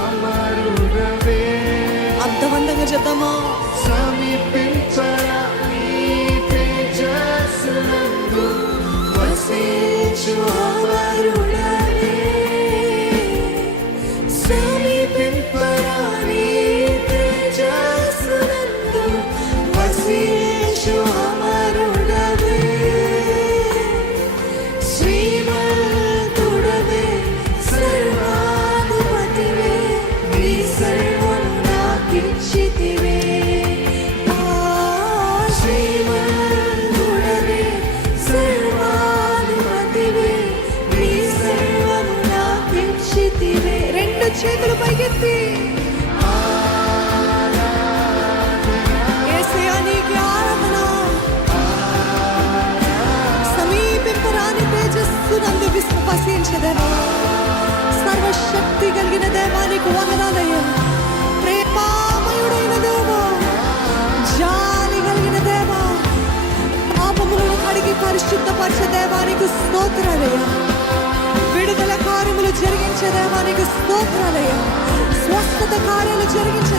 అమరుడవే. అంతవంతంగా చెప్తామా? సమీపించరా నీ తేజస్సునందు వసించు అమరుడవే. సమీపించరా నీ తేజస్సునందు వసించు అమరుడవే. శ్రీమంతుడవే సర్వాధిపతివే నీ సర్వం నాకిచ్చితివే. శ్రీమంతుడవే సర్వాధిపతివే నీ సర్వం నాకిచ్చితివే. రెండు చేతులు పైకెత్తి యేసయ్యా నీకే ఆరాధన. సమీపింపరాని తేజస్సునందు వసించే దేవా, సర్వశక్తి కలిగిన దేవానికి వందనాలయ్యా. ప్రేమామయుడైన దేవా, జాలి కలిగిన దేవా, పాపములను కడిగి పరిశుద్ధపరిచే దేవానికి స్తోత్రాలయ్యా. విడుదల కార్యములు జరిగించే దేవానికి స్తోత్రాలయ్యా. స్వస్థత కార్యాలు జరిగించే